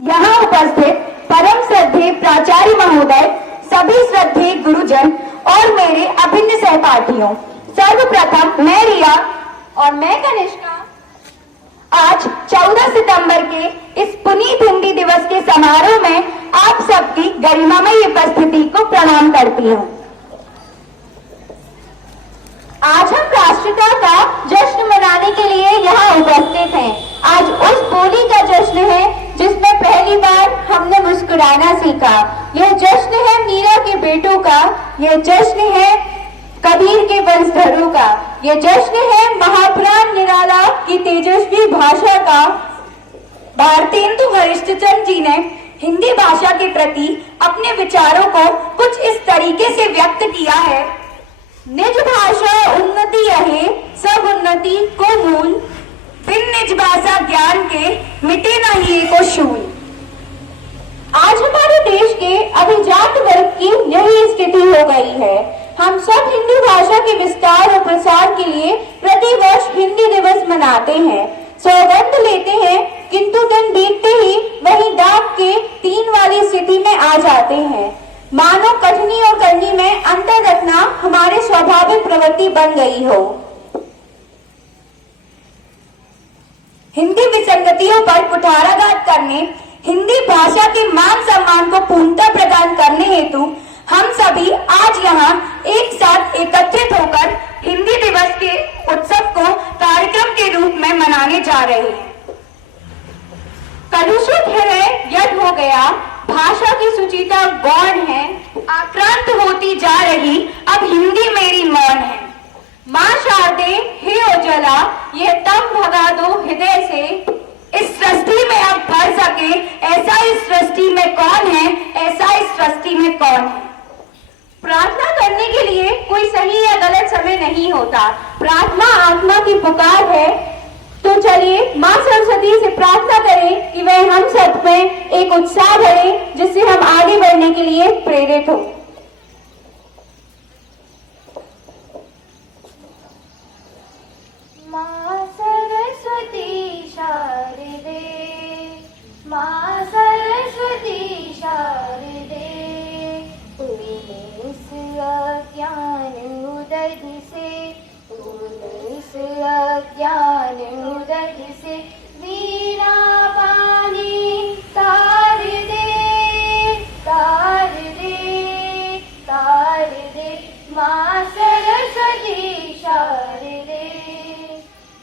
यहाँ उपस्थित परम श्रद्धेय प्राचार्य महोदय, सभी श्रद्धेय गुरुजन और मेरे अभिन्न सहपाठियों, सर्वप्रथम मैं रिया और मैं कनिष्का आज 14 सितंबर के इस पुनीत हिंदी दिवस के समारोह में आप सबकी गरिमामयी उपस्थिति को प्रणाम करती हूँ। आज हम राष्ट्रपिता का जश्न मनाने के लिए यहाँ उपस्थित हैं। आज उस होली का जश्न है जिसमें पहली बार हमने मुस्कुराना सीखा। यह जश्न है मीरा के बेटों का, यह जश्न है कबीर के वंशधरों का, यह जश्न है महाप्राण निराला की तेजस्वी भाषा का। भारतेंदु हरिश्चंद्र जी ने हिंदी भाषा के प्रति अपने विचारों को कुछ इस तरीके से व्यक्त किया है। निज भाषा उन्नति रहे, सब उन्नति को मूल, बिन निज भाषा ज्ञान के मिटे नहीं को शूल। आज हमारे देश के अभिजात वर्ग की यही स्थिति हो गई है। हम सब हिंदी भाषा के विस्तार और प्रसार के लिए प्रतिवर्ष हिंदी दिवस मनाते हैं, सौगंध लेते हैं, किंतु दिन बीतते ही वही डाक के 3 वाली स्थिति में आ जाते हैं। मानो कथनी और करनी में अंतर रखना हमारे स्वाभाविक प्रवृत्ति बन गई हो। हिंदी विसंगतियों पर कुठाराघात करने, हिंदी भाषा के मान सम्मान को पूर्णता प्रदान करने हेतु हम सभी आज यहाँ एक साथ एकत्रित होकर हिंदी दिवस के उत्सव को कार्यक्रम के रूप में मनाने जा रहे हैं। कलुषित हृदय यद हो गया, भाषा की सुचिता गौण है, आक्रांत होती जा रही अब हिंदी मेरी मौन है। माँ शारदे हे उजला, यह तम भगा दो हृदय से, इस सृष्टि में अब भर सके ऐसा इस सृष्टि में कौन है, ऐसा इस सृष्टि में कौन है। प्रार्थना करने के लिए कोई सही या गलत समय नहीं होता। प्रार्थना आत्मा की पुकार है। तो चलिए माँ सरस्वती से प्रार्थना करें कि वह हम सब में एक उत्साह भरे, जिससे हम आगे बढ़ने के लिए प्रेरित हो। माँ सरस्वती शारदे, माँ सरस्वती शारदे, इस अज्ञान उदध से, इस अज्ञान उदध से वीणा पानी तार दे, तार दे, तार दे। माँ सरस्वती शारदे,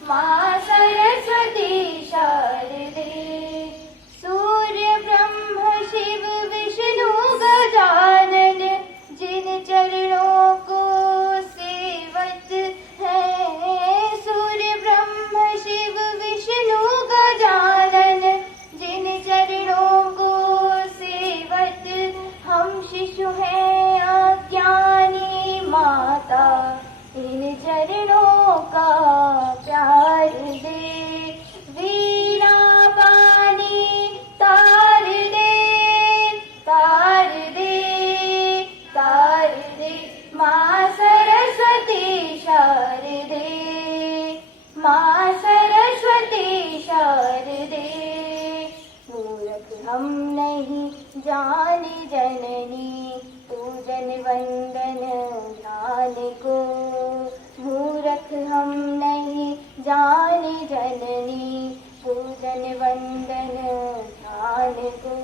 माँ सरस्वती शारदे, सूर्य ब्रह्म शिव विष्णु गजानन, जिन चरणों को सेवत है। सूर्य ब्रह्म शिव विष्णु गजानन, जिन चरणों को सेवत हम शिशु हैं अज्ञानी माता, इन चरणों का प्यार दे। वीणा पानी तार दे, तार दे, तार दे। माँ सरस्वती शारदे, माँ सरस्वती शारदे, मूर्ख हम नहीं जाने जननी, पूजन वंदन ध्यान को। मूर्ख हम नहीं जाने जननी, पूजन वंदन ध्यान को।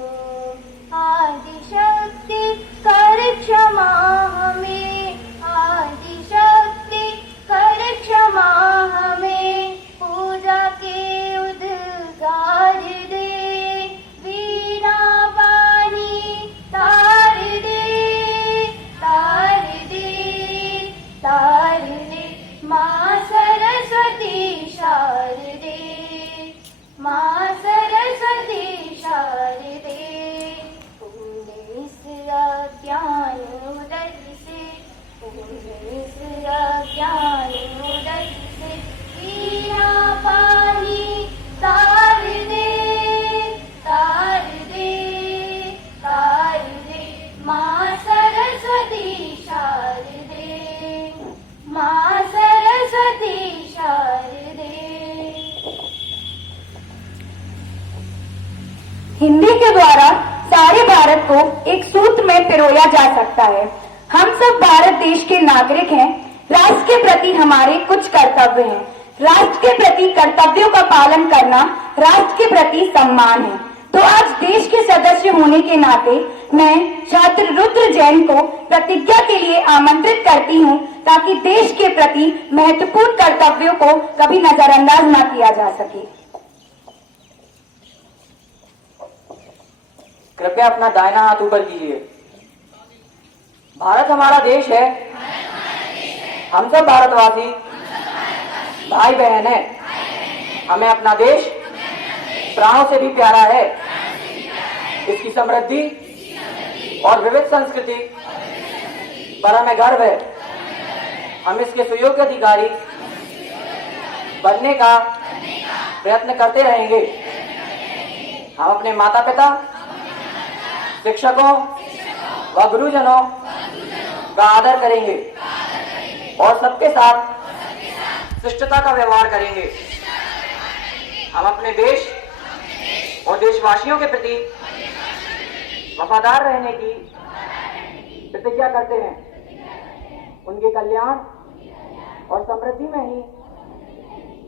आदि शक्ति कर क्षमा हमें, आदि शक्ति कर क्षमा हमें, पूजा के उद्गार दे। वीणा पानी तार दे, तार दे, तार दे। माँ सरस्वती शारदे, माँ सरस्वती शारदे, इस अज्ञान उदध के द्वारा सारे भारत को एक सूत्र में पिरोया जा सकता है। हम सब भारत देश के नागरिक हैं। राष्ट्र के प्रति हमारे कुछ कर्तव्य हैं। राष्ट्र के प्रति कर्तव्यों का पालन करना राष्ट्र के प्रति सम्मान है। तो आज देश के सदस्य होने के नाते मैं छात्र रुद्र जैन को प्रतिज्ञा के लिए आमंत्रित करती हूं, ताकि देश के प्रति महत्वपूर्ण कर्तव्यों को कभी नजरअंदाज न किया जा सके। कृपया अपना दाहिना हाथ ऊपर कीजिए। भारत हमारा देश है। हम सब भारतवासी भाई बहन है। हमें अपना देश प्राणों से भी प्यारा है। इसकी समृद्धि और विविध संस्कृति पर हमें गर्व है। हम इसके सुयोग्य अधिकारी बनने का प्रयत्न करते रहेंगे। हम अपने माता पिता, शिक्षकों व गुरुजनों का आदर करेंगे और सबके साथ शिष्टता का व्यवहार करेंगे। हम अपने देश और देशवासियों के प्रति वफादार रहने की प्रतिज्ञा करते हैं। उनके कल्याण और समृद्धि में ही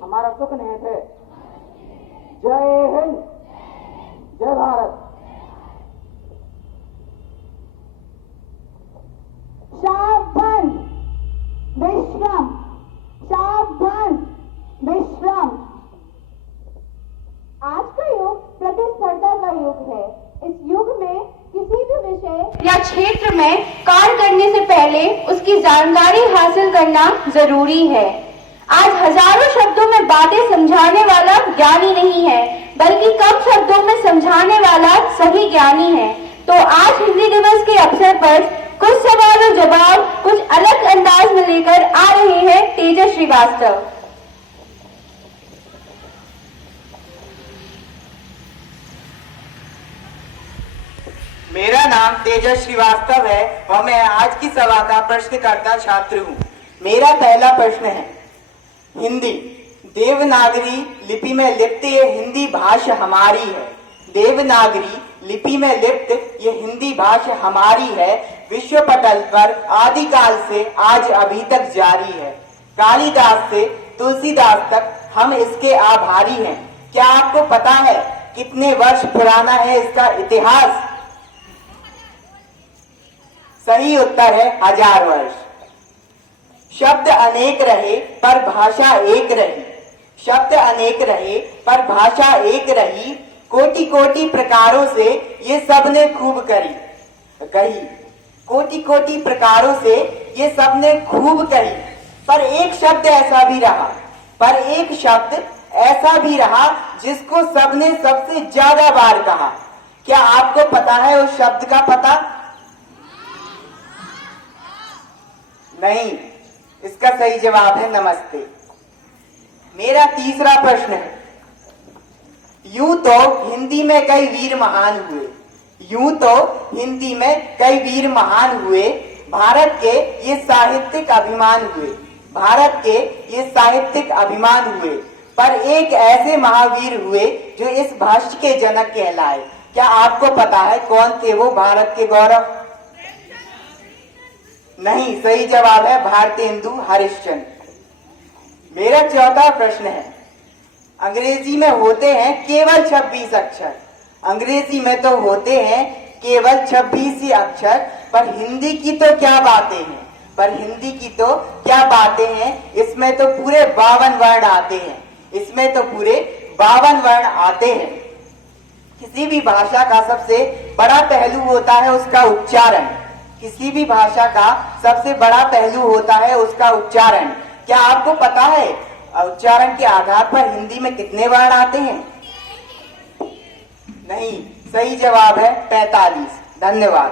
हमारा सुख निहित है। जय हिंद, जय भारत। सावधान, विश्राम, सावधान, विश्राम। आज का युग प्रतिस्पर्धा का युग है। इस युग में किसी भी विषय या क्षेत्र में कार्य करने से पहले उसकी जानकारी हासिल करना जरूरी है। आज हजारों शब्दों में बातें समझाने वाला ज्ञानी नहीं है, बल्कि कम शब्दों में समझाने वाला सही ज्ञानी है। तो आज हिंदी दिवस के अवसर पर कुछ सवाल और जवाब कुछ अलग अंदाज में लेकर आ रहे हैं तेजस श्रीवास्तव। मेरा नाम तेजस श्रीवास्तव है और मैं आज की सभा का प्रश्नकर्ता छात्र हूँ। मेरा पहला प्रश्न है, हिंदी देवनागरी लिपि में लिप्त ये हिंदी भाषा हमारी है। देवनागरी लिपि में लिप्त ये हिंदी भाषा हमारी है। विश्व पटल पर आदिकाल से आज अभी तक जारी है। कालिदास से तुलसीदास तक हम इसके आभारी हैं। क्या आपको पता है कितने वर्ष पुराना है इसका इतिहास? सही उत्तर है 1000 वर्ष। शब्द अनेक रहे पर भाषा एक रही। शब्द अनेक रहे पर भाषा एक रही। कोटि कोटि प्रकारों से ये सबने खूब कही। कोटि कोटि प्रकारों से ये सबने खूब कही। पर एक शब्द ऐसा भी रहा जिसको सबने सबसे ज्यादा बार कहा। क्या आपको पता है उस शब्द का पता? नहीं। इसका सही जवाब है नमस्ते। मेरा तीसरा प्रश्न है, यूं तो हिंदी में कई वीर महान हुए। भारत के ये साहित्यिक अभिमान हुए। पर एक ऐसे महावीर हुए जो इस भाषा के जनक कहलाए। क्या आपको पता है कौन थे वो भारत के गौरव? नहीं, सही जवाब है भारतेंदु हरिश्चंद्र। मेरा चौथा प्रश्न है, अंग्रेजी में होते हैं केवल 26 अक्षर। अंग्रेजी में तो होते हैं केवल 26 ही अक्षर, पर हिंदी की तो क्या बातें हैं। इसमें तो पूरे 52 वर्ण आते हैं। किसी भी भाषा का सबसे बड़ा पहलू होता है उसका उच्चारण। क्या आपको पता है उच्चारण के आधार पर हिंदी में कितने वर्ण आते हैं? नहीं, सही जवाब है 45। धन्यवाद।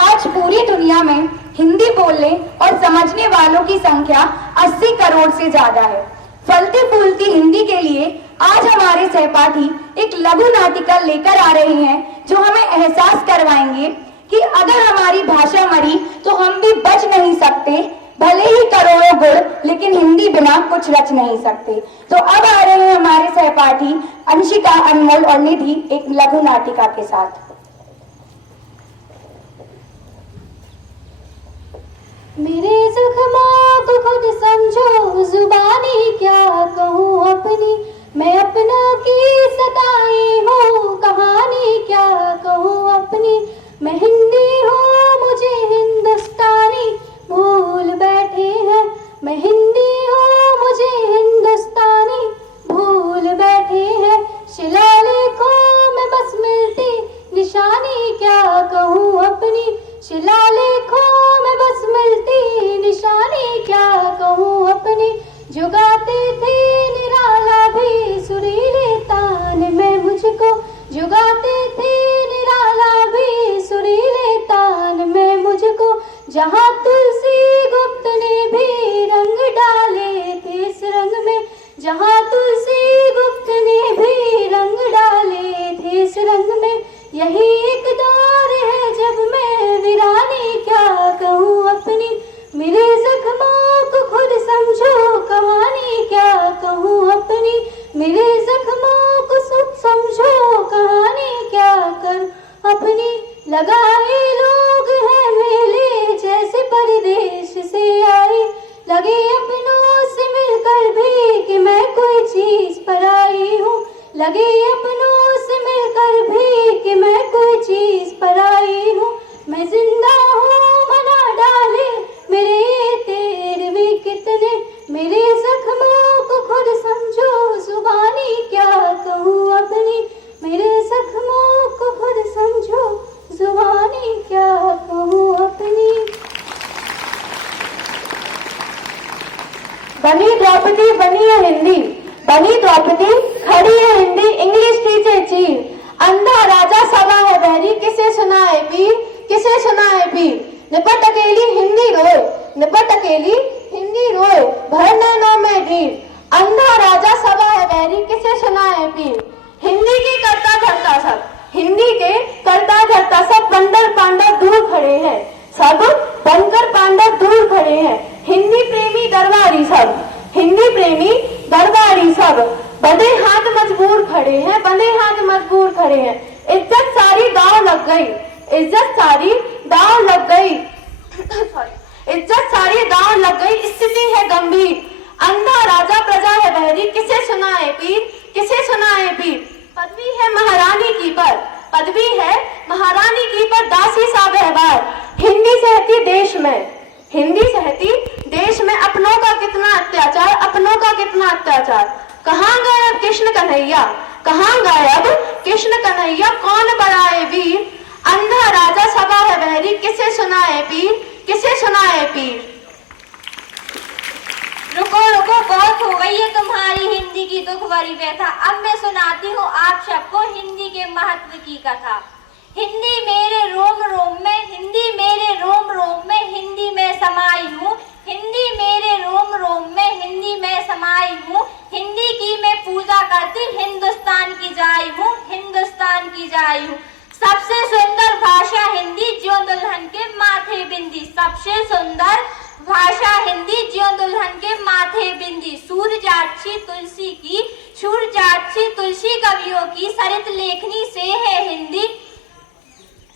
आज पूरी दुनिया में हिंदी बोलने और समझने वालों की संख्या 80 करोड़ से ज्यादा है। फलती फूलती हिंदी के लिए आज हमारे सहपाठी एक लघु नाटिका लेकर आ रहे हैं, जो हमें एहसास करवाएंगे कि अगर हमारी भाषा मरी तो हम भी बच नहीं सकते। भले ही करोड़ों गुण, लेकिन हिंदी बिना कुछ रच नहीं सकते। तो अब आ रहे हैं हमारे सहपाठी अंशिका, अनमोल और निधि एक लघु नाटिका के साथ। मेरे जख्मों को खुद समझो, जुबानी क्या कहूँ अपनी, मैं अपनों की सताई हूँ, कहानी क्या कहूँ अपनी। मैं हिंदी हूँ मुझे हिंदुस्तानी भूल बैठे हैं, मैं हिंदी हूँ मुझे हिंदुस्तानी भूल बैठे हैं। शिलालेखों में बस मिलती निशानी क्या कहूँ अपनी, शिलालेखों में बस मिलती निशानी क्या कहूँ अपनी। जो गाते थे निराला भी सुरीले तान में मुझको, जो गाते थे निराला भी सुरीले तान में मुझको। जहाँ तुलसी गुप्त ने भी रंग डाले थे इस रंग में, जहाँ तुलसी गुप्त ने भी रंग डाले थे इस रंग में। यही एक दौर है जब मैं वीरानी क्या कहूँ अपनी, मेरे जख्मों को खुद समझो, कहानी क्या कहूँ अपनी। मेरे जख्मों को खुद समझो, कहानी क्या कर अपनी। लगाए लोग हैं मेले जैसे परदेश से आई, लगे अपनों से मिलकर भी कि मैं कोई चीज पर आई हूँ, लगे अपनों से मिलकर भी कि मैं कोई चीज पर आई हूँ। मैं जिंदा हूँ मना डाले मेरे तेरे भी कितने, मेरे जख्मों को खुद समझो, जुबानी क्या कहूँ अपनी। मेरे जख्मों को खुद समझो, जुबानी क्या कहूँ अपनी। बनी द्रौपदी बनी है हिंदी, बनी द्रौपदी खड़ी है हिंदी, इंग्लिश टीचर चीर। अंधा राजा सवा है बहरी, किसे सुनाए पीर, किसे सुनाए पीर। निपट अकेली हिंदी रोए, निपट अकेली हिंदी रोए, भर नैनों में ढीर। अंधा राजा सवा है बहरी, किसे सुनाए पीर। हिंदी के करता धरता सब, हिंदी के करता धरता सब बंदर पांडव दूर खड़े हैं, सब बनकर पांडव दूर खड़े हैं। हिंदी प्रेमी दरबारी सब, हिंदी प्रेमी दरबारी सब बंधे हाथ मजबूर खड़े हैं, बंधे हाथ मजबूर खड़े हैं। इज्जत सारी दांव लग गई, इज्जत सारी दांव लग गई इज्जत सारी दांव लग गई, स्थिति है गंभीर। अंधा राजा प्रजा है बहरी, किसे सुनाए पीर, किसे सुनाए पीर। पदवी है महारानी की पर, पदवी है महारानी की पर, दासी सा व्यवहार। हिंदी सहती देश में, हिंदी सहती देश में, अपनों का कितना अत्याचार, अपनों का कितना अत्याचार। कहाँ गए अब कृष्ण कन्हैया, कहाँ गए अब कृष्ण कन्हैया, कौन बढ़ाए वीर। अंधा राजा सभा है बहरी, किसे सुनाए पीर, किसे सुनाए पीर। रुको रुको, बहुत हो गई है तुम्हारी हिंदी की दुख भरी व्यथा। अब मैं सुनाती हूँ आप सबको हिंदी के महत्व की कथा। हिंदी मेरे रोम रोम में, हिंदी मेरे रोम रोम में, हिंदी में समाई हूँ, हिंदी मेरे रोम रोम में, हिंदी में समाई हूँ। हिंदी की मैं पूजा करती, हिंदुस्तान की जाई हूँ, हिंदुस्तान की जाई हूँ। सबसे सुंदर भाषा हिंदी, ज्यों दुल्हन के माथे बिंदी, सबसे सुंदर भाषा हिंदी, ज्यों दुल्हन के माथे बिंदी। सूरजाक्षी तुलसी की, सूरजाक्षी तुलसी कवियों की सरित लेखनी से है हिंदी,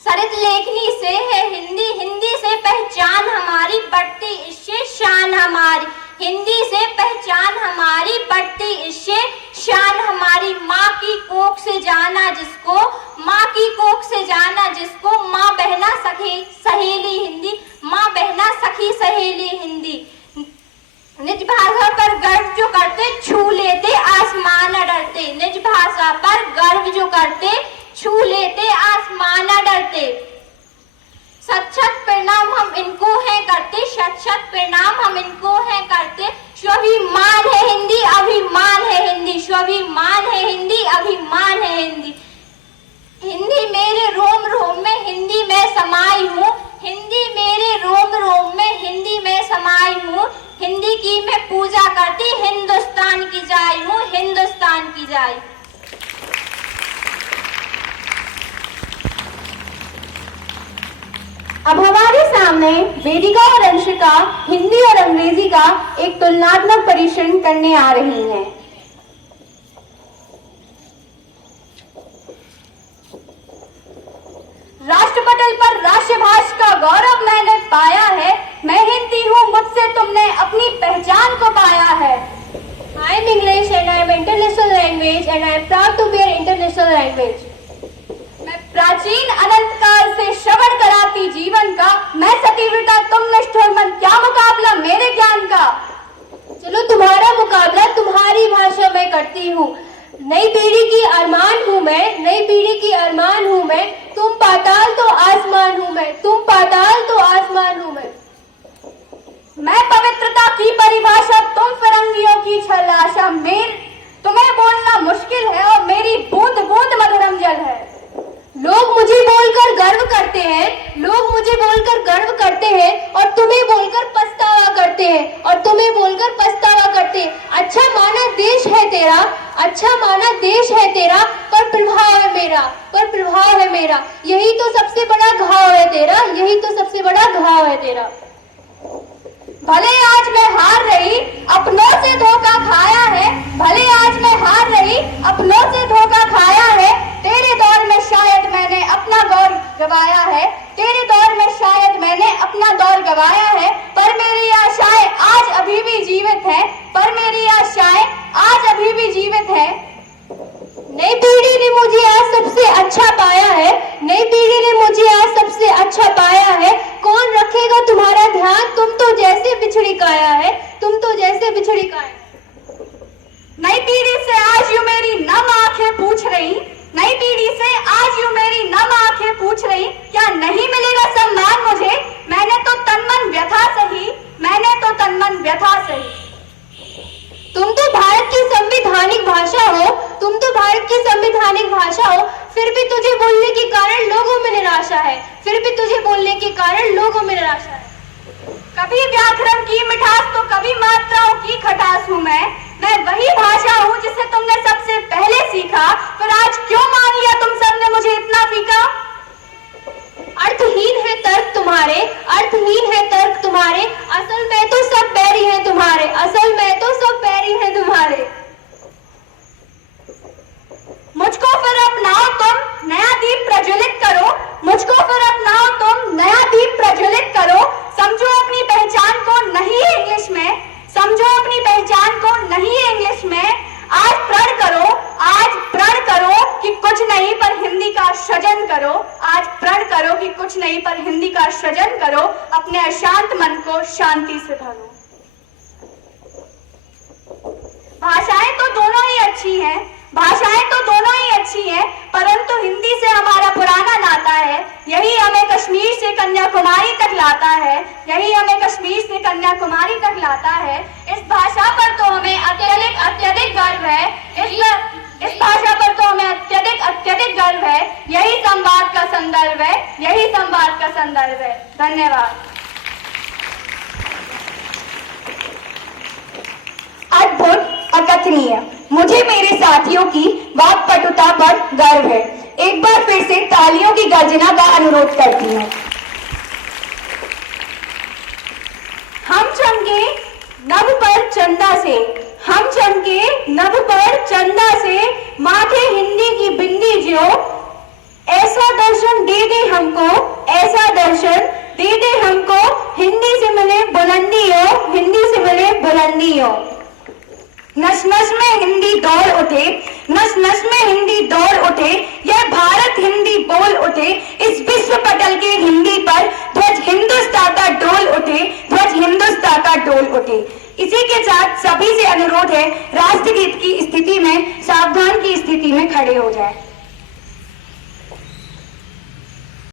सरित लेखनी से है हिंदी। हिंदी से पहचान हमारी बढ़ती, इससे शान हमारी, हिंदी से पहचान हमारी बढ़ती, इससे शान हमारी। माँ की कोख से जाना जिसको, माँ की कोख से जाना जिसको, माँ बहना सखी सहेली हिंदी, माँ बहना सखी सहेली हिंदी। निज भाषा पर गर्व जो करते, छू लेते आसमान डरते, निज भाषा पर गर्व जो करते, छू लेते आसमान डरते। सत सत प्रणाम हम इनको हैं करते, सत सत प्रणाम हम इनको हैं करते। स्वाभिमान है हिंदी, अभिमान है हिंदी, स्वाभिमान है हिंदी, अभिमान है हिंदी। हिंदी मेरे रोम रोम में, हिंदी में समाई हूँ, हिंदी मेरे रोम रोम में, हिंदी में समाई हूँ। हिंदी की मैं पूजा करती, हिंदुस्तान की जाई हूँ, हिंदुस्तान की जाई। अब हमारे सामने वेदिका और अंशिका हिंदी और अंग्रेजी का एक तुलनात्मक परीक्षण करने आ रही हैं। राष्ट्रपटल पर राष्ट्रभाषा का गौरव मैंने पाया है। मैं हिंदी हूँ, मुझसे तुमने अपनी पहचान को पाया है। I am English and I am international language and I am proud to be an international language. मैं प्राचीन अनंत काल से श्रवण कराती जीवन का, मैं सतीव्रता तुम निष्ठुर मन, क्या मुकाबला मेरे ज्ञान का। चलो तुम्हारा मुकाबला तुम्हारी भाषा में करती हूँ। नई पीढ़ी की अरमान हूँ मैं, नई पीढ़ी की अरमान हूँ मैं। तुम पाताल तो आसमान हूँ मैं, तुम पाताल तो आसमान हूँ मैं पवित्रता की परिभाषा, तुम फिरंगियों की छल आशा। तुम्हें बोलना मुश्किल है और मेरी बूंद बूंद मधुरम जल है। लोग मुझे बोलकर गर्व करते हैं, लोग मुझे बोलकर गर्व करते हैं और तुम्हें बोलकर पछतावा करते हैं, और तुम्हें बोलकर पछतावा करते हैं। अच्छा माना देश है तेरा, अच्छा माना देश है तेरा, पर प्रभाव है मेरा, पर प्रभाव है मेरा। यही तो सबसे बड़ा घाव है तेरा, यही तो सबसे बड़ा घाव है तेरा। भले आज मैं हार रही, अपनों से धोखा खाया है। भले आज मैं हार रही, अपनों से धोखा खाया है। तेरे दौर में शायद मैंने अपना दौर गवाया है, तेरे दौर में शायद मैंने अपना दौर गवाया है। पर मेरी आशाएं आज अभी भी जीवित है, पर मेरी आशाएं आज अभी भी जीवित है। नई पीढ़ी ने मुझे आज सबसे अच्छा पाया है, नई पीढ़ी ने मुझे आज सबसे अच्छा पाया है। कौन रखेगा तुम्हारा ध्यान, तुम तो जैसे बिछड़ी काया है, तुम तो जैसे बिछड़ी काया। नई पीढ़ी से आज यूं मेरी नम आंखें पूछ रही, नई पीढ़ी से आज यूं मेरी नम आंखें पूछ रही, क्या नहीं मिलेगा सम्मान मुझे। मैंने तो तन मन व्यथा सही, मैंने तो तन मन व्यथा सही। तुम तो भारत की संवैधानिक भाषा हो, तुम तो भारत की संवैधानिक भाषा हो, फिर भी तुझे बोलने के कारण लोगों में निराशा है, फिर भी तुझे बोलने के कारण लोगों में निराशा है। कभी व्याकरण की मिठास तो कभी मात्राओं की खटास हूँ मैं वही भाषा हूँ जिसे तुमने सबसे पहले सीखा। पर आज क्यों मान लिया तुम सबने मुझे इतना फीका। अर्थहीन है तर्क तुम्हारे, अर्थहीन है तर्क तुम्हारे, असल में तो सब बैरी हैं तुम्हारे, असल में तो सब बैरी हैं तुम्हारे। मुझको फिर अपनाओ तुम, नया दीप प्रज्वलित करो, मुझको फिर अपनाओ तुम, नया दीप प्रज्वलित करो। समझो अपनी पहचान को नहीं इंग्लिश में, समझो अपनी पहचान को नहीं इंग्लिश में। आज प्रण करो, आज प्रण करो कि कुछ नहीं पर हिंदी का सृजन करो, आज प्रण करो कि कुछ नहीं पर हिंदी का सृजन करो। अपने अशांत मन को शांति से भरो। भाषाएं तो दोनों ही अच्छी हैं, भाषाएं तो दोनों ही अच्छी हैं, परंतु हिंदी से हमारा पुराना नाता है। यही हमें कश्मीर से कन्याकुमारी तक लाता है, यही हमें कश्मीर से कन्याकुमारी तक लाता है। इस भाषा पर तो हमें अत्यधिक गर्व है, इस भाषा पर तो हमें अत्यधिक गर्व है। यही संवाद का संदर्भ है, यही संवाद का संदर्भ है। धन्यवाद। अद्भुत, अकथनीय। मुझे मेरे साथियों की वाक्पटुता पर गर्व है। एक बार फिर से तालियों की गर्जना का अनुरोध करती हूँ। हम चमके नभ पर चंदा से, हम चमके नभ पर चंदा से, माथे हिंदी की बिंदी जो। ऐसा दर्शन दे दे हमको, ऐसा दर्शन दे दे हमको, हिंदी से मिले बुलंदी हो, हिंदी से मिले बुलंदी हो। नस नस में हिंदी दौड़ उठे, नस नस में हिंदी दौड़ उठे, यह भारत हिंदी बोल उठे। इस विश्व पटल के हिंदी पर ध्वज हिंदुस्तान का डोल उठे, ध्वज हिंदुस्तान का डोल उठे। इसी के साथ सभी से अनुरोध है, राष्ट्रगीत की स्थिति में सावधान की स्थिति में खड़े हो जाए।